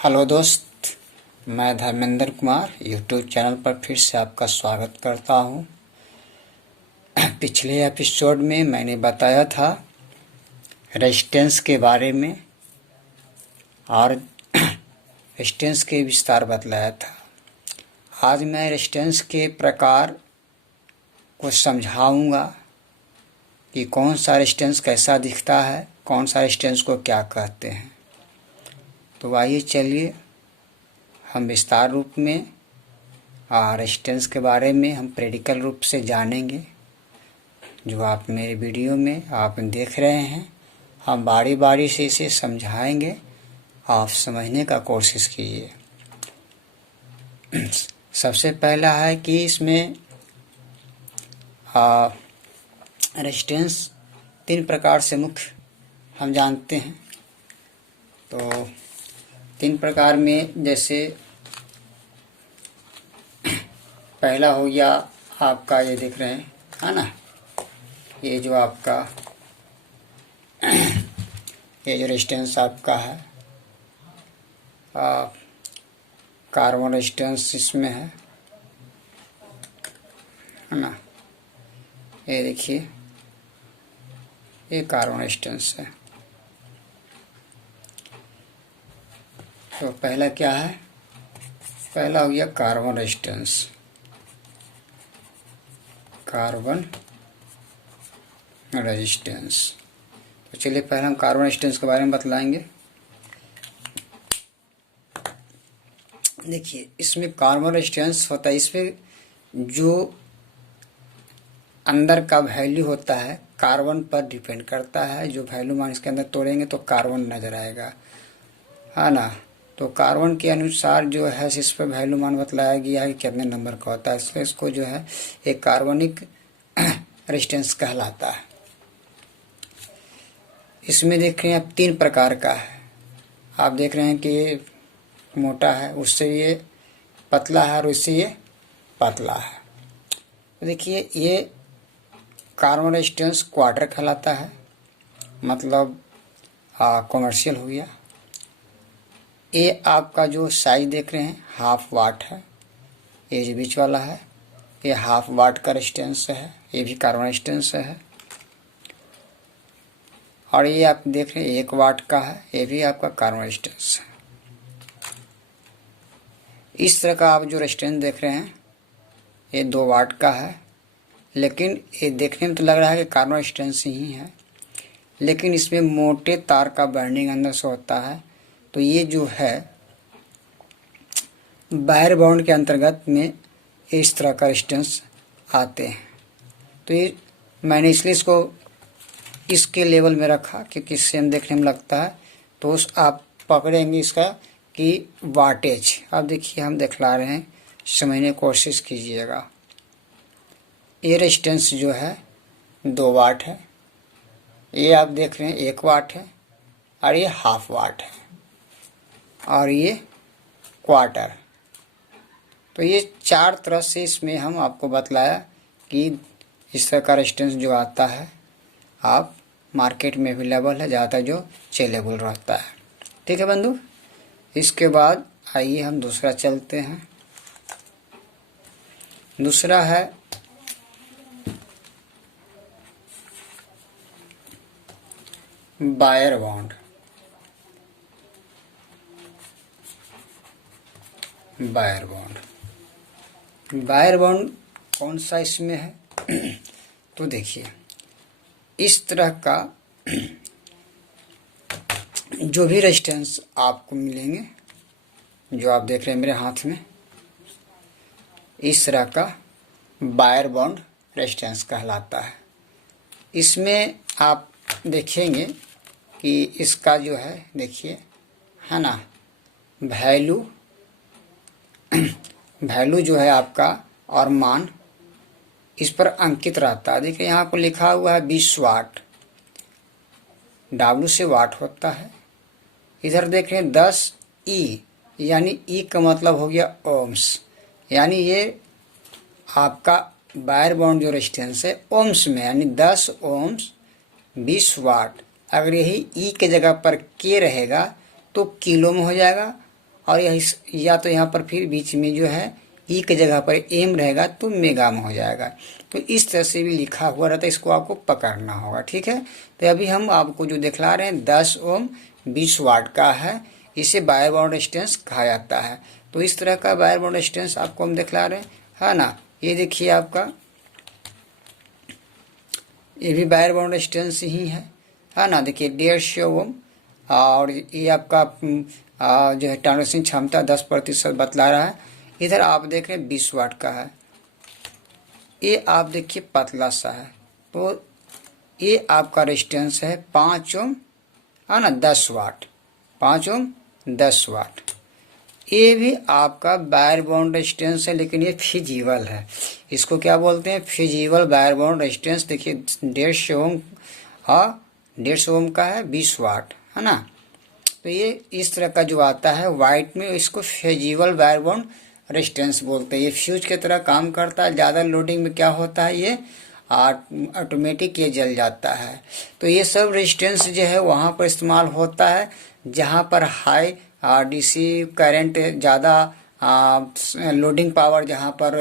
Hello दोस्त, मैं Dharmendra Kumar YouTube channel पर फिर से आपका स्वागत करता हूं। पिछले एपिसोड में मैंने बताया था रेजिस्टेंस के बारे में और रेजिस्टेंस के विस्तार बतलाया था। आज मैं रेजिस्टेंस के प्रकार को समझाऊंगा कि कौन सा रेजिस्टेंस कैसा दिखता है, कौन सा रेजिस्टेंस को क्या कहते हैं। तो आइए चलिए हम विस्तार रूप में रेजिस्टेंस के बारे में हम प्रैक्टिकल रूप से जानेंगे। जो आप मेरे वीडियो में आप देख रहे हैं, हम बारी बारी से इसे समझाएंगे, आप समझने का कोशिश कीजिए। सबसे पहला है कि इसमें रेजिस्टेंस 3 प्रकार से मुख्य हम जानते हैं। तो 3 प्रकार में जैसे पहला हो गया आपका, ये देख रहे हैं है ना, ये जो आपका ये जो रेजिस्टेंस आपका है कार्बन रेजिस्टेंस इसमें है ना। ये देखिए, ये कार्बन रेजिस्टेंस है। तो पहला क्या है, पहला हो गया कार्बन रेजिस्टेंस। कार्बन रेजिस्टेंस, तो चलिए पहले हम कार्बन रेजिस्टेंस के बारे में बतलाएंगे। देखिए, इसमें कार्बन रेजिस्टेंस होता है, इसमें जो अंदर का वैल्यू होता है कार्बन पर डिपेंड करता है। जो वैल्यू मान इसके अंदर तोड़ेंगे तो कार्बन नजर आएगा, है ना। तो कार्बन के अनुसार जो है इस पर वैल्यू मान बतलाया गया है कि कितने नंबर का होता है, इसलिए इसको जो है एक कार्बनिक रेजिस्टेंस कहलाता है। इसमें देख रहे हैं आप 3 प्रकार का है। आप देख रहे हैं कि ये मोटा है, उससे ये पतला है और उससे ये पतला है। तो देखिए, ये कार्बन रेजिस्टेंस क्वार्टर कहलाता है, मतलब कॉमर्शियल हो गया। ये आपका जो साइज देख रहे हैं 1/2 वाट है, ये जो बीच वाला है ये 1/2 वाट का रेजिस्टेंस है, ये भी कार्बन रेजिस्टेंस है। और ये आप देख रहे हैं 1 वाट का है, ये भी आपका कार्बन रेजिस्टेंस है। इस तरह का आप जो रेजिस्टेंस देख रहे हैं ये 2 वाट का है, लेकिन ये देखने में तो लग रहा है कि कार्बन रेजिस्टेंस ही है, लेकिन इसमें मोटे तार का बर्निंग अंदर से होता है। तो ये जो है वायर बाउंड के अंतर्गत में इस तरह का रेजिस्टेंस आते हैं। तो ये मैंने इसलिए इसको इसके लेवल में रखा क्योंकि सेम देखने में लगता है। तो उस आप पकड़ेंगे इसका कि वाटेज, अब देखिए हम दिखला रहे हैं, समझने की कोशिश कीजिएगा। ये रेजिस्टेंस जो है 2 वाट है, ये आप देख रहे हैं 1 वाट है, और ये 1/2 वाट है, और ये क्वार्टर। तो ये 4 तरह से इसमें हम आपको बतलाया कि इस तरह का रेजिस्टेंस जो आता है आप मार्केट में अवेलेबल है, ज़्यादातर जो सेलेबल रहता है। ठीक है बंधु, इसके बाद आइए हम दूसरा चलते हैं। दूसरा है wire bond. Wire bond, wire bond कौन सा इसमें है तो देखिए, इस तरह का जो भी रेजिस्टेंस आपको मिलेंगे, जो आप देख रहे हैं मेरे हाथ में, इस तरह का वायर बॉन्ड रेजिस्टेंस कहलाता है। इसमें आप देखेंगे कि इसका जो है, देखिए है ना, वैल्यू जो है आपका और मान इस पर अंकित रहता है। देखिए यहाँ पर लिखा हुआ है 20 वाट, W से वाट होता है। इधर देख रहे हैं 10 E, यानी E का मतलब हो गया ओम्स, यानी ये आपका वायर बाउंड जो रेजिस्टेंस है ओम्स में, यानी 10 ओम्स 20 वाट। अगर यही E के जगह पर K रहेगा तो किलो में हो जाएगा, और या तो यहाँ पर फिर बीच में जो है ई की जगह पर एम रहेगा तो मेगा में हो जाएगा। तो इस तरह से भी लिखा हुआ रहता है, इसको आपको पकड़ना होगा। ठीक है, तो अभी हम आपको जो दिखला रहे हैं 10 ओम 20 वाट का है, इसे वायर बाउंड रेजिस्टेंस कहा जाता है। तो इस तरह का वायर बाउंड रेजिस्टेंस आपको हम दिखला रहे हैं, है ना। ये देखिए आपका ये भी वायर बाउंड रेजिस्टेंस ही है ना। देखिए 150 ओम, और ये आपका जो है ट्रांसमिशन क्षमता 10% बतला रहा है। इधर आप देख रहे हैं 20 वाट का है, ये आप देखिए पतला सा है। तो ये आपका रेजिस्टेंस है 5 ओम, है ना, 10 वाट, 5 ओम 10 वाट। ये भी आपका वायर बाउंड रेजिस्टेंस है, लेकिन ये फिजिबल है। इसको क्या बोलते हैं? Feasible wire bound resistance. देखिए 150 ओम और 150 ओम का है 20 वाट, है ना। तो ये इस तरह का जो आता है वाइट में, इसको फिजिबल वायर बाउंड रेजिस्टेंस बोलते हैं। ये फ्यूज की तरह काम करता है। ज़्यादा लोडिंग में क्या होता है, ये ऑटोमेटिक ये जल जाता है। तो ये सब रेजिस्टेंस जो है वहाँ पर इस्तेमाल होता है जहाँ पर हाई डीसी करंट, ज़्यादा लोडिंग पावर जहाँ पर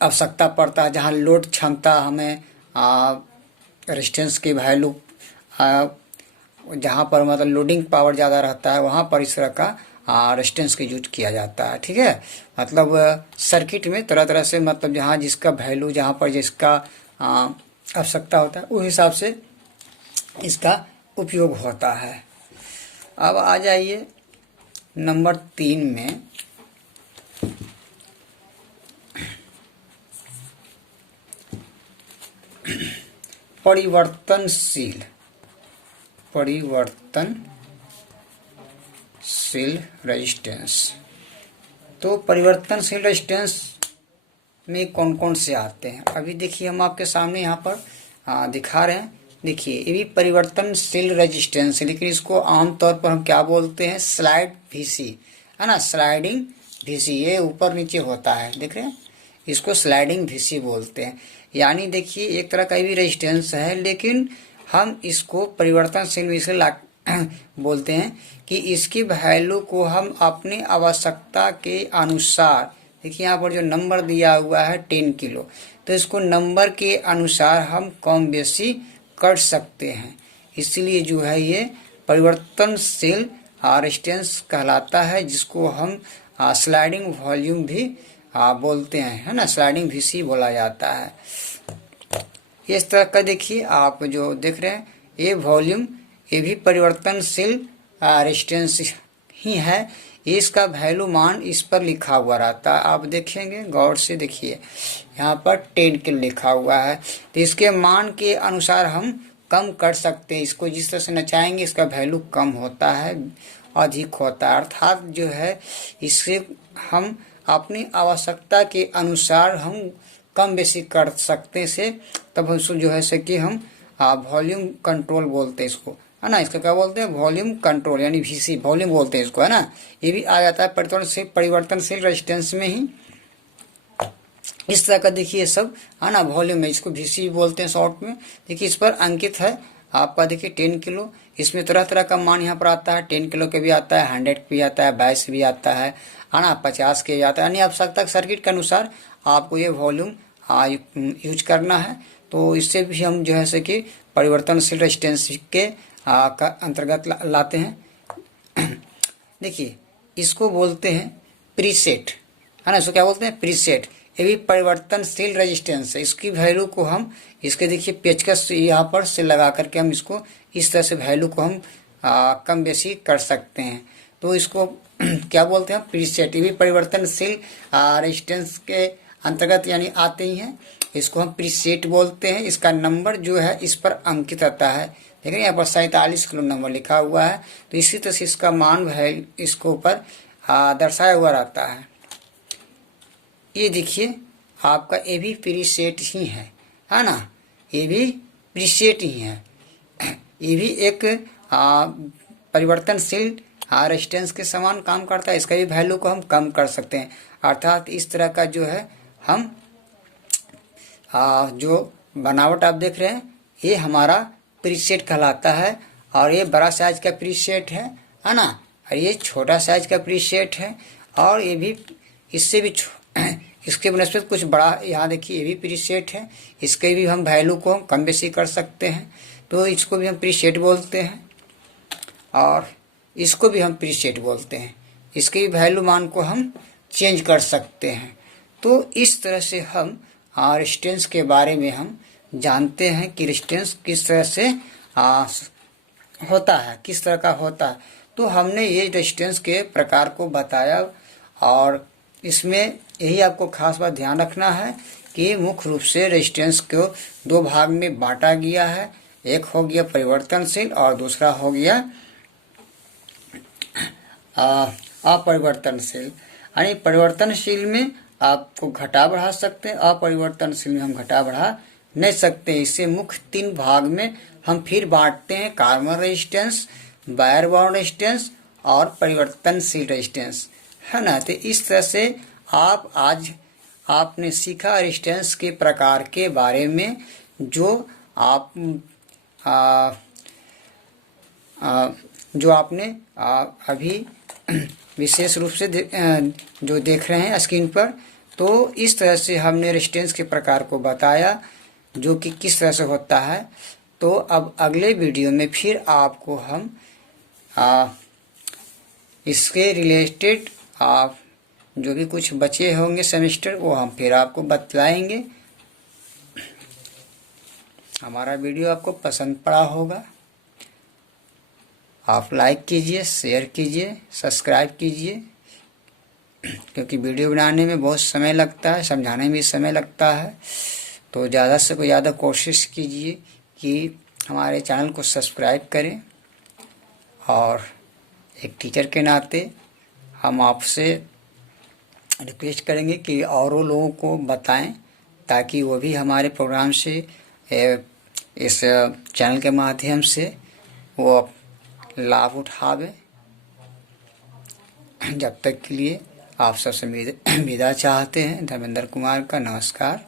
आवश्यकता पड़ता है, जहाँ लोड क्षमता हमें रेजिस्टेंस की वैल्यू जहाँ पर मतलब लोडिंग पावर ज़्यादा रहता है, वहाँ पर इस तरह का रेजिस्टेंस का यूज किया जाता है। ठीक है, मतलब सर्किट में तरह तरह से, मतलब जहाँ जिसका वैल्यू, जहाँ पर जिसका आवश्यकता होता है, उस हिसाब से इसका उपयोग होता है। अब आ जाइए नंबर 3 में। परिवर्तनशील रेजिस्टेंस। तो परिवर्तनशील रेजिस्टेंस में कौन कौन से आते हैं, अभी देखिए हम आपके सामने यहाँ पर दिखा रहे हैं। देखिए ये भी परिवर्तनशील रेजिस्टेंस है, लेकिन इसको आमतौर पर हम क्या बोलते हैं? स्लाइड VC, है ना, स्लाइडिंग VC। ये ऊपर नीचे होता है, देख रहे हैं, इसको स्लाइडिंग VC बोलते हैं। यानी देखिए एक तरह का भी रेजिस्टेंस है, लेकिन हम इसको परिवर्तनशील VC बोलते हैं कि इसकी वैल्यू को हम अपनी आवश्यकता के अनुसार, देखिए यहाँ पर जो नंबर दिया हुआ है 10 किलो, तो इसको नंबर के अनुसार हम कम बेसी कर सकते हैं। इसलिए जो है ये परिवर्तनशील रेजिस्टेंस कहलाता है, जिसको हम स्लाइडिंग वॉल्यूम भी बोलते हैं, है ना, स्लाइडिंग VC बोला जाता है। इस तरह का देखिए आप जो देख रहे हैं ये वॉल्यूम, ये भी परिवर्तनशील रेजिस्टेंस ही है। इसका वैल्यू मान इस पर लिखा हुआ रहता है, आप देखेंगे गौर से, देखिए यहाँ पर 10 किलो लिखा हुआ है। तो इसके मान के अनुसार हम कम कर सकते हैं, इसको जिस तरह से नचाएंगे इसका वैल्यू कम होता है, अधिक होता है। अर्थात जो है इससे हम अपनी आवश्यकता के अनुसार हम कम बेसी कर सकते हैं से, तब उसको जो है से कि हम वॉल्यूम कंट्रोल बोलते हैं इसको, है ना। इसका क्या बोलते हैं? वॉल्यूम कंट्रोल, यानी VC वॉल्यूम बोलते हैं इसको, है ना। ये भी आ जाता है परिवर्तनशील रेजिस्टेंस में ही। इस तरह का देखिए सब, है ना, वॉल्यूम में इसको VC बोलते हैं शॉर्ट में। देखिए इस पर अंकित है आपका, देखिए 10 किलो। इसमें तरह तरह का मान यहाँ पर आता है, 10 किलो के भी आता है, 100 भी आता है, 22 भी आता है ना, 50 के भी आता है। यानी आवश्यकता सर्किट के अनुसार आपको ये वॉल्यूम यूज करना है। तो इससे भी हम जो है से कि परिवर्तनशील रेजिस्टेंस के का अंतर्गत लाते हैं। देखिए इसको बोलते हैं प्रीसेट, है ना। इसको क्या बोलते हैं? प्रीसेट। ये भी परिवर्तनशील रेजिस्टेंस है। इसकी वैल्यू को हम, इसके देखिए पेचकस यहाँ पर से लगा करके हम इसको इस तरह से वैल्यू को हम कम बेसी कर सकते हैं। तो इसको क्या बोलते हैं? प्रीसेट। ये भी परिवर्तनशील रेजिस्टेंस के अंतर्गत यानी आते ही हैं। इसको हम प्रीसेट बोलते हैं। इसका नंबर जो है इस पर अंकित आता है, देख रहे हैं यहाँ पर 47 किलो नंबर लिखा हुआ है। तो इसी तरह से इसका मान है इसको ऊपर दर्शाया हुआ रहता है। ये देखिए आपका ये भी प्रीसेट ही है ना, ये भी प्रीसेट ही है। ये भी एक परिवर्तनशील रेजिस्टेंस के समान काम करता है। इसका भी वैल्यू को हम कम कर सकते हैं। अर्थात इस तरह का जो है हम जो बनावट आप देख रहे हैं ये हमारा प्रीसेट कहलाता है। और ये बड़ा साइज का प्रीसेट है है ना। और ये छोटा साइज का प्रीसेट है, और ये भी इससे भी इसके बनस्पत कुछ बड़ा, यहाँ देखिए ये भी प्रीसेट है, इसके भी हम वैल्यू को कम बेसी कर सकते हैं, तो इसको भी हम प्रीसेट बोलते हैं, और इसको भी हम प्रीसेट बोलते हैं। इसके भी वैल्यू मान को हम चेंज कर सकते हैं। तो इस तरह से हम रेजिस्टेंस के बारे में हम जानते हैं कि रेजिस्टेंस किस तरह से होता है, किस तरह का होता है। तो हमने ये रेजिस्टेंस के प्रकार को बताया, और इसमें यही आपको खास बात ध्यान रखना है कि मुख्य रूप से रेजिस्टेंस को दो भाग में बांटा गया है। एक हो गया परिवर्तनशील और दूसरा हो गया अपरिवर्तनशील। यानी परिवर्तनशील में आपको घटा बढ़ा सकते हैं, अपरिवर्तनशील में हम घटा बढ़ा नहीं सकते। इसे मुख्य तीन भाग में हम फिर बांटते हैं, carbon resistance, wire bound resistance और परिवर्तनशील रेजिस्टेंस, है ना। तो इस तरह से आज आपने सीखा रेजिस्टेंस के प्रकार के बारे में, जो आप जो आपने अभी विशेष रूप से जो देख रहे हैं स्क्रीन पर। तो इस तरह से हमने रेजिस्टेंस के प्रकार को बताया, जो कि किस तरह से होता है। तो अब अगले वीडियो में फिर आपको हम इसके रिलेटेड जो भी कुछ बचे होंगे सेमेस्टर, वो हम फिर आपको बतलाएंगे। हमारा वीडियो आपको पसंद पड़ा होगा, आप लाइक कीजिए, शेयर कीजिए, सब्सक्राइब कीजिए, क्योंकि वीडियो बनाने में बहुत समय लगता है, समझाने में भी समय लगता है। तो ज़्यादा से ज़्यादा कोशिश कीजिए कि हमारे चैनल को सब्सक्राइब करें, और एक टीचर के नाते हम आपसे रिक्वेस्ट करेंगे कि और लोगों को बताएं, ताकि वो भी हमारे प्रोग्राम से इस चैनल के माध्यम से वो लाभ उठावे। जब तक के लिए आप सबसे विदा चाहते हैं। धर्मेंद्र कुमार का नमस्कार।